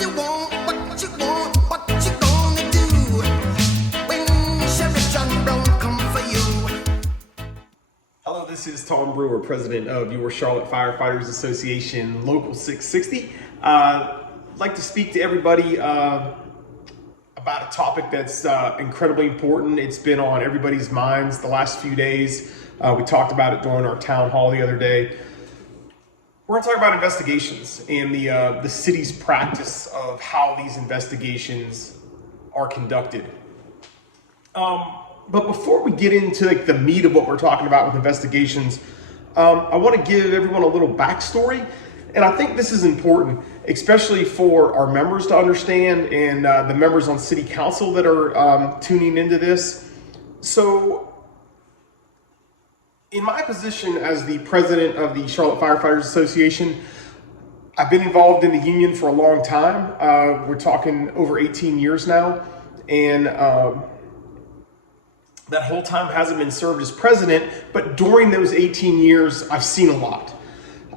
you want, what you want, what you gonna do when Sheriff John Brown come for you? Hello, this is Tom Brewer, president of your Charlotte Firefighters Association Local 660. I'd like to speak to everybody about a topic that's incredibly important. It's been on everybody's minds the last few days. We talked about it during our town hall the other day. We're going to talk about investigations and the city's practice of how these investigations are conducted. But before we get into the meat of what we're talking about with investigations, I want to give everyone a little backstory. And I think this is important, especially for our members to understand and the members on city council that are tuning into this. So, in my position as the president of the Charlotte Firefighters Association, I've been involved in the union for a long time. We're talking over 18 years now. And that whole time hasn't been served as president, but during those 18 years, I've seen a lot.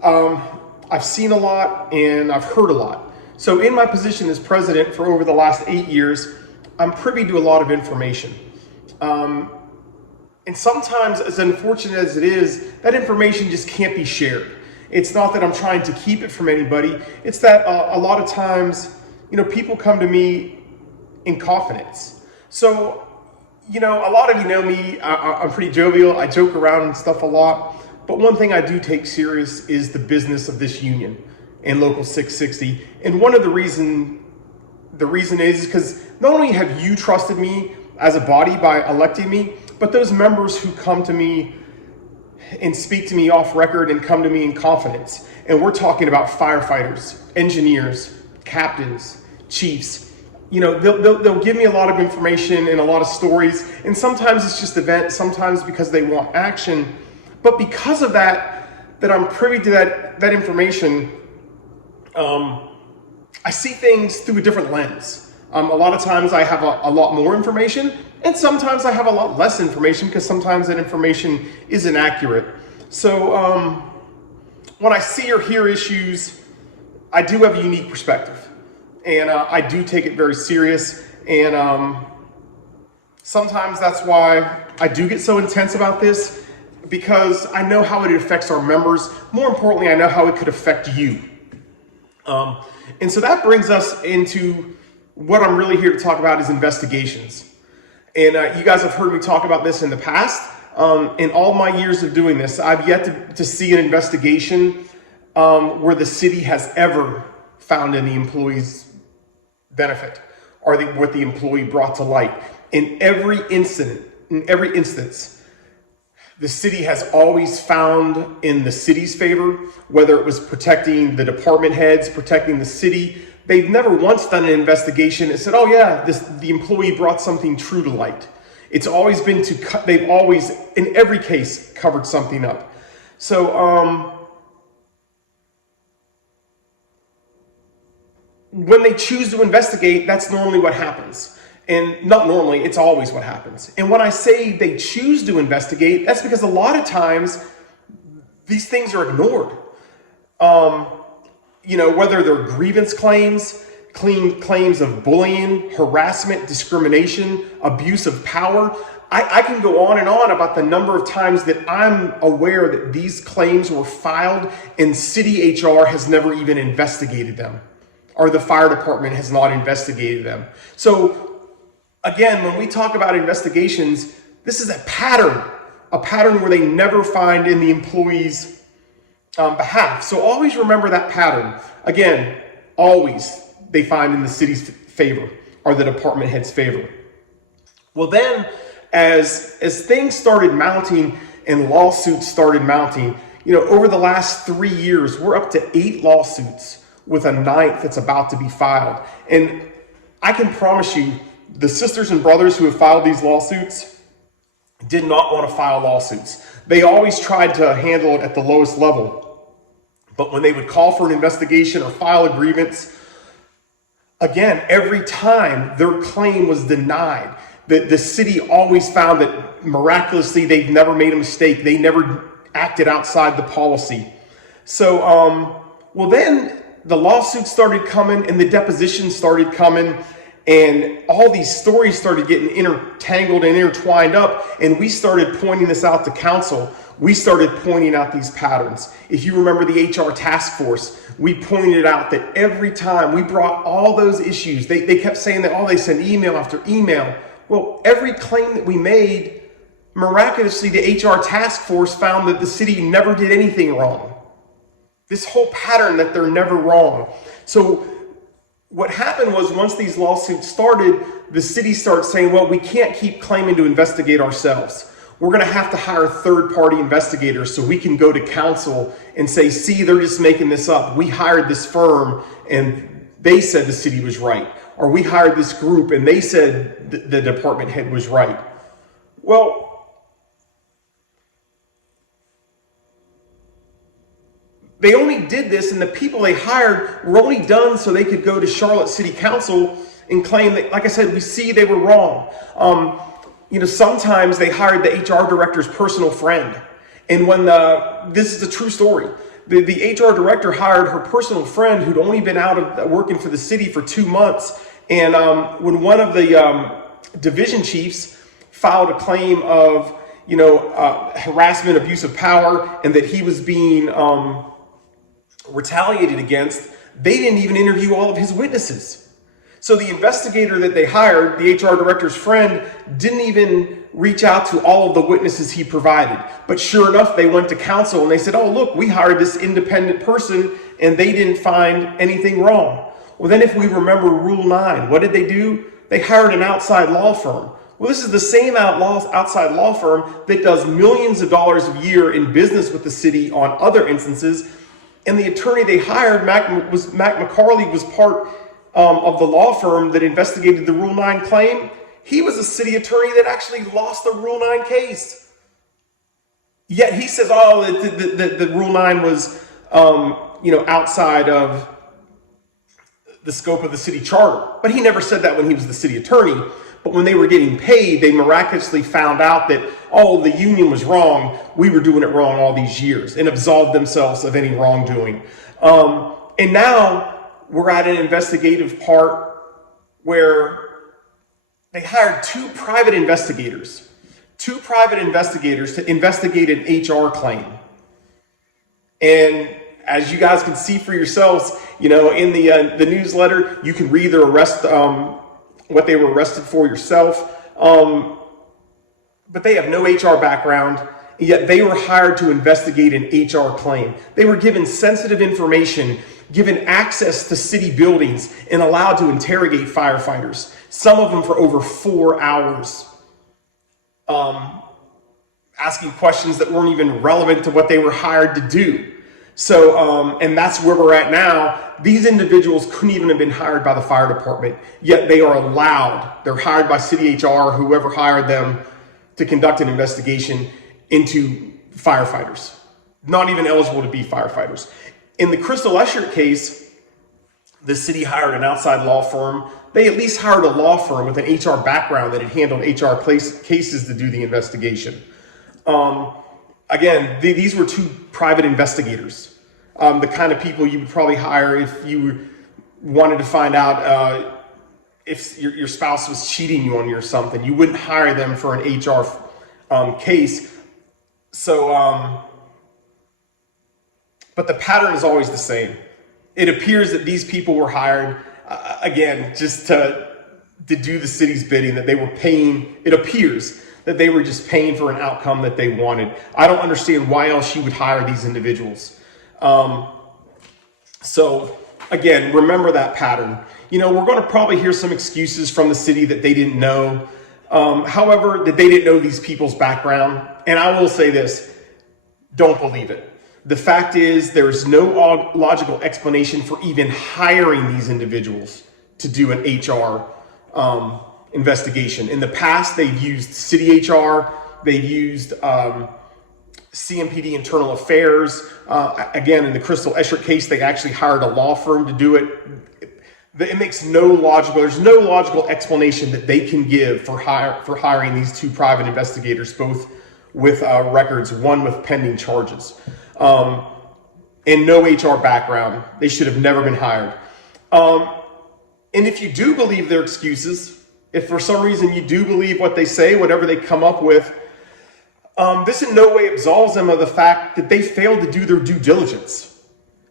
I've seen a lot and I've heard a lot. So in my position as president for over the last 8 years, I'm privy to a lot of information. And sometimes, as unfortunate as it is, that information just can't be shared. It's not that I'm trying to keep it from anybody. It's that a lot of times, people come to me in confidence. So, a lot of you know me, I'm pretty jovial. I joke around and stuff a lot. But one thing I do take serious is the business of this union and Local 660. And one of the reason is because not only have you trusted me as a body by electing me, but those members who come to me and speak to me off record and come to me in confidence. And we're talking about firefighters, engineers, captains, chiefs. They'll give me a lot of information and a lot of stories. And sometimes it's just events, sometimes because they want action. But because of that I'm privy to that information, I see things through a different lens. A lot of times I have a lot more information, and sometimes I have a lot less information because sometimes that information isn't accurate. So when I see or hear issues, I do have a unique perspective, and I do take it very serious. And sometimes that's why I do get so intense about this, because I know how it affects our members. More importantly, I know how it could affect you. And so that brings us into what I'm really here to talk about is investigations. And you guys have heard me talk about this in the past. In all my years of doing this, I've yet to see an investigation where the city has ever found any employee's benefit or what the employee brought to light. In every instance, the city has always found in the city's favor, whether it was protecting the department heads, protecting the city. They've never once done an investigation and said, oh yeah, the employee brought something true to light. It's always been they've always, in every case, covered something up. So when they choose to investigate, that's normally what happens. And not normally, it's always what happens. And when I say they choose to investigate, that's because a lot of times these things are ignored. Whether they're grievance claims, claims of bullying, harassment, discrimination, abuse of power. I can go on and on about the number of times that I'm aware that these claims were filed and city HR has never even investigated them, or the fire department has not investigated them. So again, when we talk about investigations, this is a pattern where they never find in the employee's behalf. So always remember that pattern. Again, always they find in the city's favor or the department head's favor. Well then, as things started mounting and lawsuits started mounting, over the last 3 years, we're up to 8 lawsuits with a 9th that's about to be filed. And I can promise you, the sisters and brothers who have filed these lawsuits did not want to file lawsuits. They always tried to handle it at the lowest level. But when they would call for an investigation or file a grievance, again, every time their claim was denied. The city always found that miraculously they've never made a mistake. They never acted outside the policy. So, well then the lawsuits started coming and the depositions started coming, and all these stories started getting intertangled and intertwined up, and we started pointing this out to council. We started pointing out these patterns. If you remember the HR task force, we pointed out that every time we brought all those issues, they kept saying that, oh, they send email after email. Well, every claim that we made, miraculously, the HR task force found that the city never did anything wrong. This whole pattern that they're never wrong. So what happened was, once these lawsuits started, the city started saying, well, we can't keep claiming to investigate ourselves. We're going to have to hire third-party investigators so we can go to council and say, see, they're just making this up. We hired this firm and they said the city was right. Or we hired this group and they said the department head was right. Well, they only did this, and the people they hired were only done so they could go to Charlotte City Council and claim that, like I said, we see they were wrong. Sometimes they hired the HR director's personal friend. And when this is a true story, the HR director hired her personal friend who'd only been out of working for the city for 2 months. And when one of the division chiefs filed a claim of, harassment, abuse of power, and that he was being retaliated against, they didn't even interview all of his witnesses. So the investigator that they hired, the HR director's friend, didn't even reach out to all of the witnesses he provided. But sure enough, they went to council and they said, oh, look, we hired this independent person and they didn't find anything wrong. Well, then if we remember Rule 9, what did they do? They hired an outside law firm. Well, this is the same outside law firm that does millions of dollars a year in business with the city on other instances. And the attorney they hired, Mac McCarley, was part of the law firm that investigated the Rule 9 claim. He was a city attorney that actually lost the Rule 9 case. Yet he says, oh, the Rule 9 was, outside of the scope of the city charter. But he never said that when he was the city attorney. But when they were getting paid, they miraculously found out that, oh, the union was wrong. We were doing it wrong all these years, and absolved themselves of any wrongdoing. And now we're at an investigative part where they hired two private investigators to investigate an HR claim. And as you guys can see for yourselves, in the newsletter, you can read their arrest, what they were arrested for yourself. But they have no HR background, yet they were hired to investigate an HR claim. They were given sensitive information, given access to city buildings, and allowed to interrogate firefighters, some of them for over 4 hours, asking questions that weren't even relevant to what they were hired to do. So, and that's where we're at now. These individuals couldn't even have been hired by the fire department, yet they are allowed. They're hired by city HR, whoever hired them, to conduct an investigation into firefighters. Not even eligible to be firefighters. In the Crystal Eschert case, the city hired an outside law firm. They at least hired a law firm with an HR background that had handled HR cases to do the investigation. Again, these were two private investigators, the kind of people you would probably hire if you wanted to find out if your spouse was cheating you on you or something. You wouldn't hire them for an HR case. So, but the pattern is always the same. It appears that these people were hired, again, just to do the city's bidding, that they were paying, it appears that they were just paying for an outcome that they wanted. I don't understand why else you would hire these individuals. So again, remember that pattern. We're going to probably hear some excuses from the city that they didn't know. However, that they didn't know these people's background. And I will say this, don't believe it. The fact is, there is no logical explanation for even hiring these individuals to do an HR investigation. In the past, they've used city HR, they've used CMPD internal affairs. Again, in the Crystal Eschert case, they actually hired a law firm to do it. It makes there's no logical explanation that they can give for hiring these two private investigators, both with records, one with pending charges. and no HR background. They should have never been hired. And if you do believe their excuses, if for some reason you do believe what they say, whatever they come up with, this in no way absolves them of the fact that they failed to do their due diligence.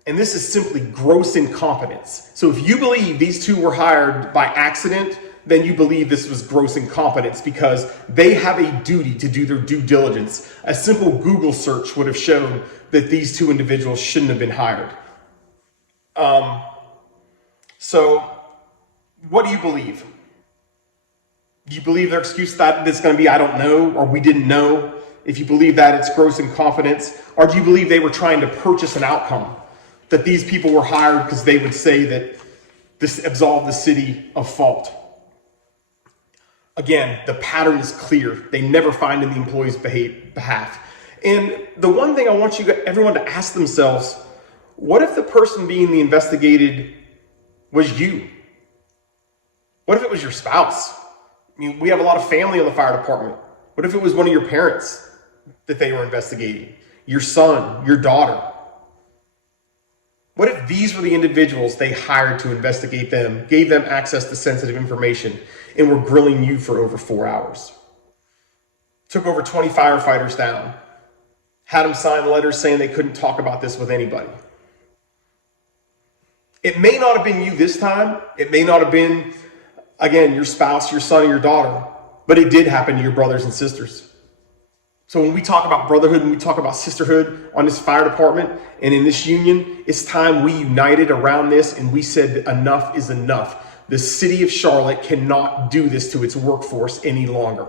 And this is simply gross incompetence. So if you believe these two were hired by accident, then you believe this was gross incompetence because they have a duty to do their due diligence. A simple Google search would have shown that these two individuals shouldn't have been hired. So what do you believe? Do you believe their excuse that it's going to be, I don't know, or we didn't know? If you believe that, it's gross incompetence. Or do you believe they were trying to purchase an outcome? That these people were hired because they would say that this absolved the city of fault? Again, the pattern is clear. They never find in the employee's behalf. And the one thing I want everyone to ask themselves, what if the person being the investigated was you? What if it was your spouse? I mean, we have a lot of family on the fire department. What if it was one of your parents that they were investigating? Your son, your daughter? What if these were the individuals they hired to investigate them, gave them access to sensitive information, and were grilling you for over 4 hours? Took over 20 firefighters down. Had them sign letters saying they couldn't talk about this with anybody. It may not have been you this time. It may not have been, again, your spouse, your son, or your daughter. But it did happen to your brothers and sisters. So when we talk about brotherhood, when we talk about sisterhood on this fire department and in this union, it's time we united around this and we said that enough is enough. The city of Charlotte cannot do this to its workforce any longer.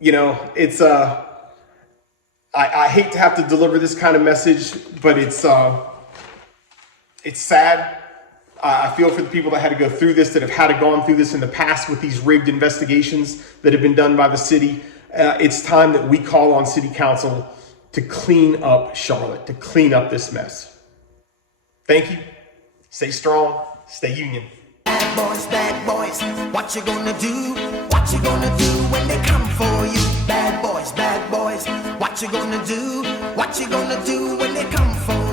You know, it's I hate to have to deliver this kind of message, but it's sad. I feel for the people that had to go through this, that have had to gone through this in the past with these rigged investigations that have been done by the city. It's time that we call on city council to clean up Charlotte, to clean up this mess. Thank you. Stay strong. Stay union. Bad boys, what you gonna do? What you gonna do when they come for you? Bad boys, what you gonna do? What you gonna do when they come for you?